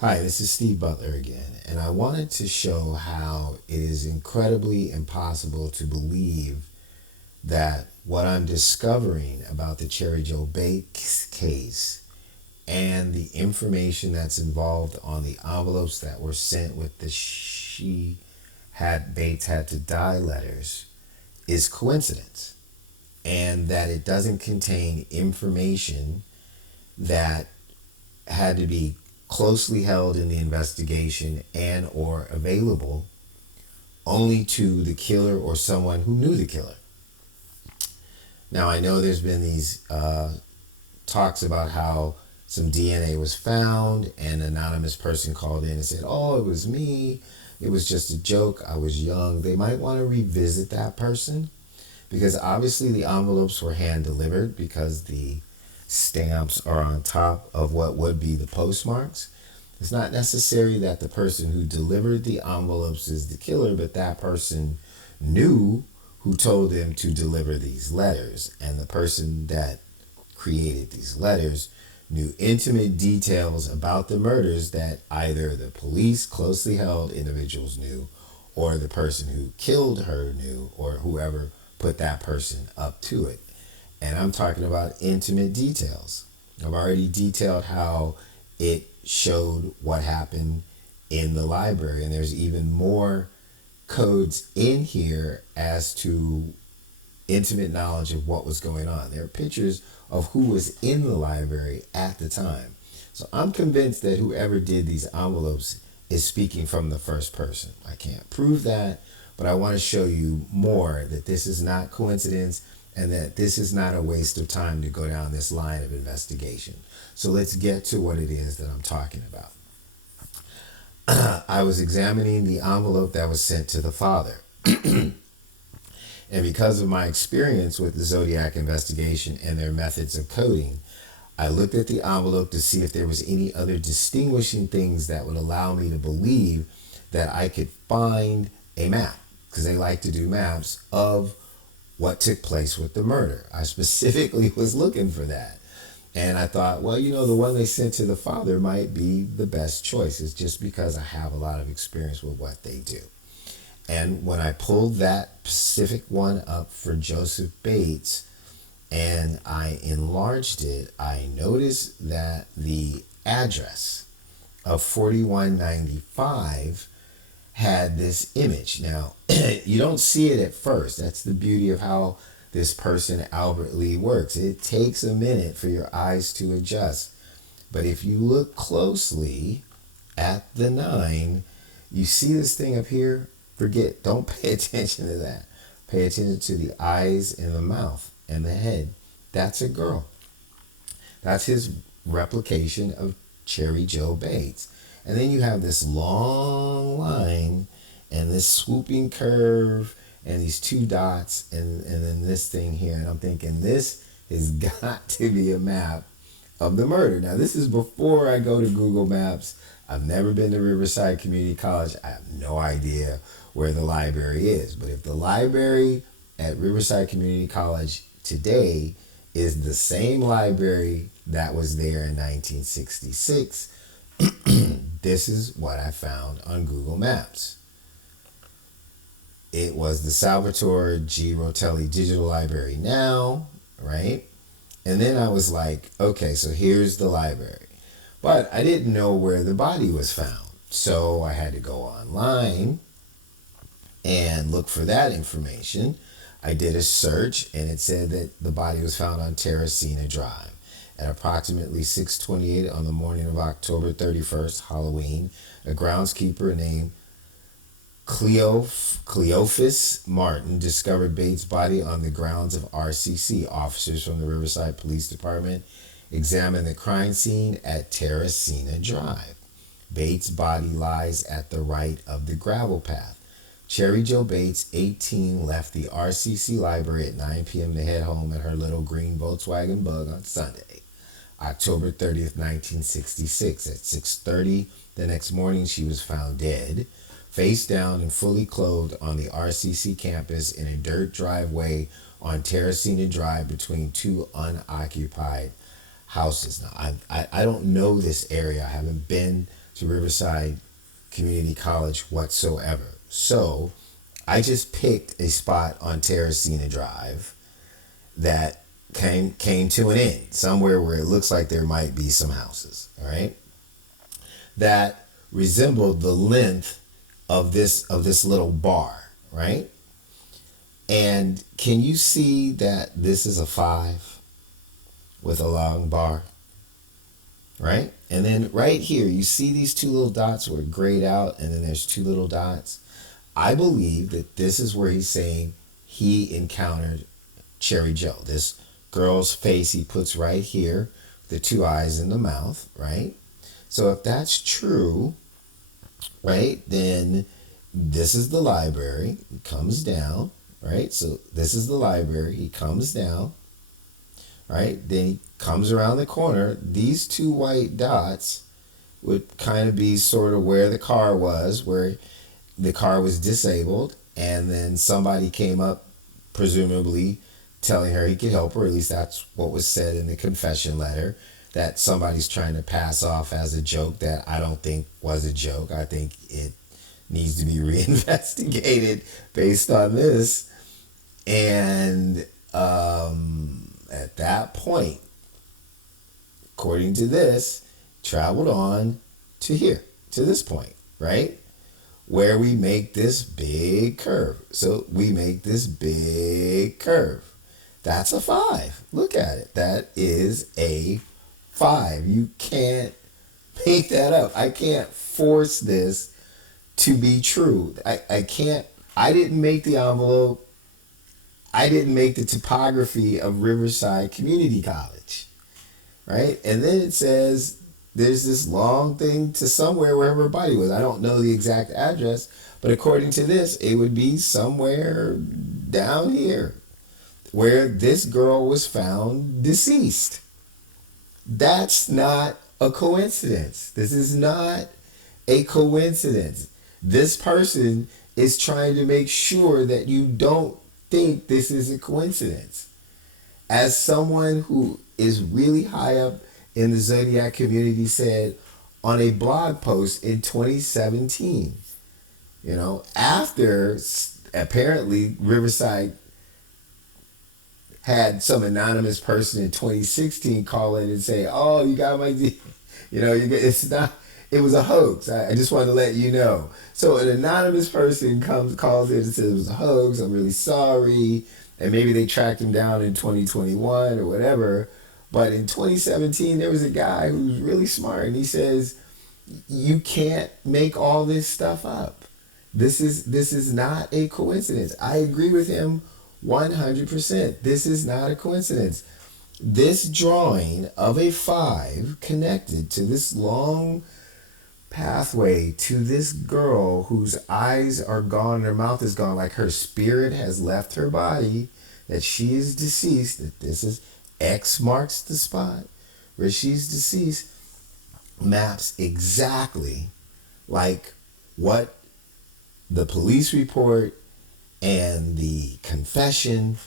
Hi, this is Steve Butler again, and I wanted to show how it is incredibly impossible to believe that what I'm discovering about the Cherry Joe Bates case and the information that's involved on the envelopes that were sent with the she had Bates had to die letters is coincidence, and that it doesn't contain information that had to be closely held in the investigation and or available only to the killer or someone who knew the killer. Now I know there's been these talks about how some DNA was found and an anonymous person called in and said, "Oh, it was me. It was just a joke. I was young." They might want to revisit that person because obviously the envelopes were hand delivered because the stamps are on top of what would be the postmarks. It's not necessary that the person who delivered the envelopes is the killer, but that person knew who told them to deliver these letters. And the person that created these letters knew intimate details about the murders that either the police, closely held individuals, knew, or the person who killed her knew, or whoever put that person up to it. And I'm talking about intimate details. I've already detailed how it showed what happened in the library, and there's even more codes in here as to intimate knowledge of what was going on. There are pictures of who was in the library at the time. So I'm convinced that whoever did these envelopes is speaking from the first person. I can't prove that, but I want to show you more that this is not coincidence and that this is not a waste of time to go down this line of investigation. So let's get to what it is that I'm talking about. I was examining the envelope that was sent to the father. And because of my experience with the Zodiac investigation and their methods of coding, I looked at the envelope to see if there was any other distinguishing things that would allow me to believe that I could find a map, because they like to do maps of what took place with the murder. I specifically was looking for that. And I thought, well, the one they sent to the father might be the best choice. It's just because I have a lot of experience with what they do. And when I pulled that specific one up for Joseph Bates and I enlarged it, I noticed that the address of 4195 had this image. Now, you don't see it at first. That's the beauty of how this person, Albert Lee, works. It takes a minute for your eyes to adjust. But if you look closely at the 9, you see this thing up here. Don't pay attention to that. Pay attention to the eyes and the mouth and the head. That's a girl. That's his replication of Cheri Joe Bates. And then you have this long line and this swooping curve and these 2 dots and then this thing here. And I'm thinking this has got to be a map of the murder. Now, this is before I go to Google Maps. I've never been to Riverside Community College. I have no idea where the library is. But if the library at Riverside Community College today is the same library that was there in 1966, this is what I found on Google Maps. It was the Salvatore G. Rotelli Digital Library now, right? And then I was like, okay, so here's the library. But I didn't know where the body was found. So I had to go online and look for that information. I did a search and it said that the body was found on Terracina Drive at approximately 6:28 on the morning of October 31st, Halloween. A groundskeeper named Cleophas Martin discovered Bates' body on the grounds of RCC. Officers from the Riverside Police Department examined the crime scene at Terracina Drive. Bates' body lies at the right of the gravel path. Cheri Joe Bates, 18, left the RCC library at 9 p.m. to head home in her little green Volkswagen Bug on Sunday, October 30th, 1966. At 6:30 the next morning, she was found dead, face down and fully clothed on the RCC campus in a dirt driveway on Terracina Drive between 2 unoccupied houses. Now, I don't know this area. I haven't been to Riverside Community College whatsoever. So I just picked a spot on Terracina Drive that came to an end, somewhere where it looks like there might be some houses, all right, that resembled the length of this little bar, right? And can you see that this is a 5 with a long bar, right? And then right here, you see these two little dots were grayed out, and then there's two little dots. I believe that this is where he's saying he encountered Cheri Jo. This girl's face he puts right here, the two eyes in the mouth, right? So if that's true, right, then this is the library. He comes down, right? So this is the library. He comes down, right? Then he comes around the corner. These two white dots would kind of be sort of where the car was, where the car was disabled, and then somebody came up, presumably telling her he could help her. At least that's what was said in the confession letter, that somebody's trying to pass off as a joke that I don't think was a joke. I think it needs to be reinvestigated based on this. And at that point, according to this, traveled on to here, to this point, right? Where we make this big curve. So we make this big curve. That's a 5. Look at it. That is a 5. You can't make that up. I can't force this to be true. I can't. I didn't make the envelope. I didn't make the topography of Riverside Community College, right? And then it says there's this long thing to somewhere where everybody was. I don't know the exact address, but according to this, it would be somewhere down here where this girl was found deceased. That's not a coincidence. This is not a coincidence. This person is trying to make sure that you don't think this is a coincidence. As someone who is really high up in the Zodiac community said on a blog post in 2017, after apparently Riverside had some anonymous person in 2016 call in and say, "Oh, you got my it's not, it was a hoax. I just wanted to let you know." So an anonymous person calls in and says it was a hoax. I'm really sorry. And maybe they tracked him down in 2021 or whatever. But in 2017, there was a guy who was really smart, and he says, "You can't make all this stuff up. This is not a coincidence." I agree with him 100%. This is not a coincidence. This drawing of a 5 connected to this long pathway to this girl whose eyes are gone, her mouth is gone, like her spirit has left her body, that she is deceased, that this is X marks the spot where she's deceased, maps exactly like what the police report and the confession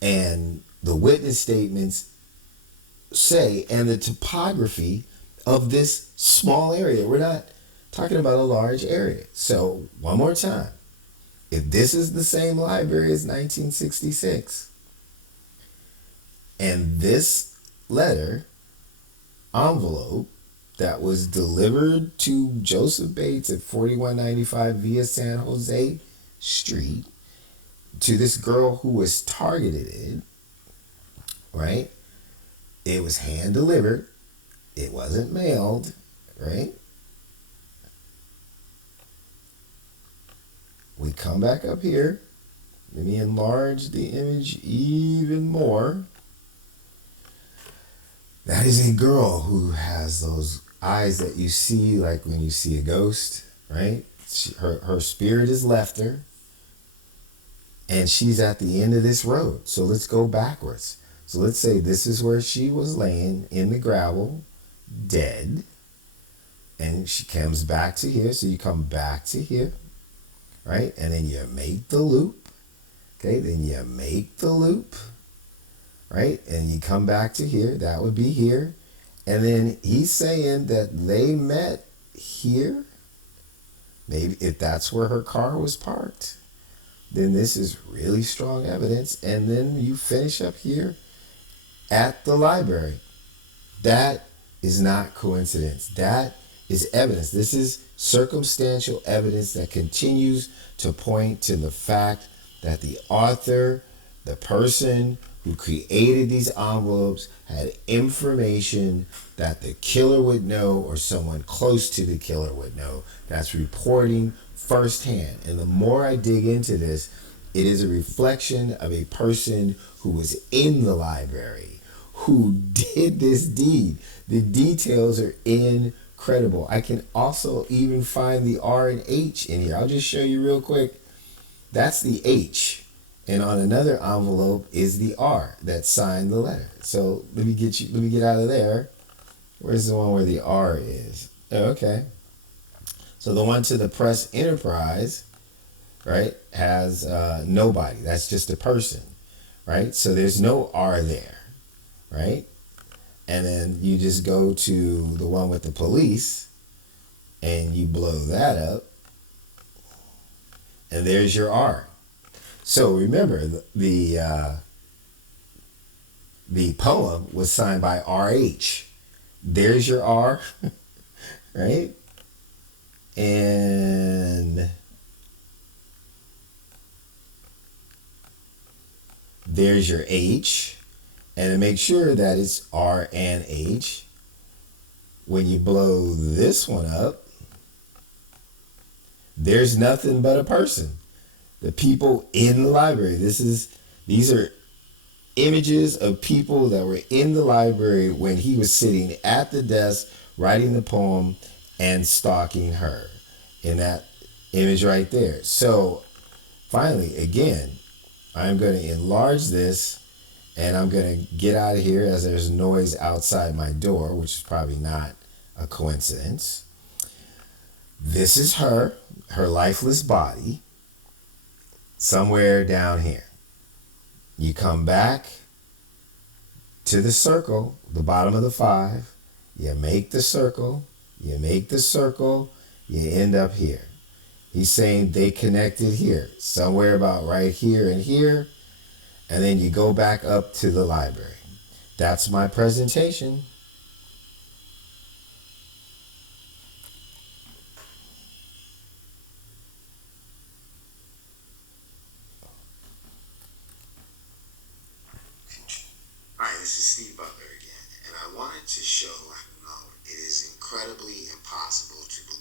and the witness statements say, and the topography of this small area. We're not talking about a large area. So one more time, if this is the same library as 1966, and this letter envelope that was delivered to Joseph Bates at 4195 via San Jose Street to this girl who was targeted, right? It was hand delivered. It wasn't mailed, right? We come back up here. Let me enlarge the image even more. That is a girl who has those eyes that you see like when you see a ghost, right? Her spirit has left her, and she's at the end of this road. So let's go backwards. So let's say this is where she was laying in the gravel, dead, and she comes back to here. So you come back to here, right? And then you make the loop, okay? Then you make the loop, right? And you come back to here. That would be here. And then he's saying that they met here, maybe if that's where her car was parked, then this is really strong evidence. And then you finish up here at the library. That is not coincidence. That is evidence. This is circumstantial evidence that continues to point to the fact that the author, the person who created these envelopes, had information that the killer would know or someone close to the killer would know. That's reporting firsthand. And the more I dig into this, it is a reflection of a person who was in the library, who did this deed. The details are incredible. I can also even find the R and H in here. I'll just show you real quick. That's the H. And on another envelope is the R that signed the letter. So let me get out of there. Where's the one where the R is? Oh, okay. So the one to the Press Enterprise, right, has nobody. That's just a person, right? So there's no R there, right? And then you just go to the one with the police and you blow that up, and there's your R. So remember, the poem was signed by R.H. There's your R, right? And there's your H. And to make sure that it's R and H, when you blow this one up, there's nothing but a person. The people in the library. These are images of people that were in the library when he was sitting at the desk writing the poem and stalking her. In that image right there. So finally, again, I'm going to enlarge this and I'm going to get out of here as there's noise outside my door, which is probably not a coincidence. This is her lifeless body, somewhere down here. You come back to the circle, the bottom of the 5. You make the circle. You make the circle. You end up here. He's saying they connected here, somewhere about right here and here. And then you go back up to the library. That's my presentation. Hi, this is Steve Butler again, and I wanted to show how it is incredibly impossible to believe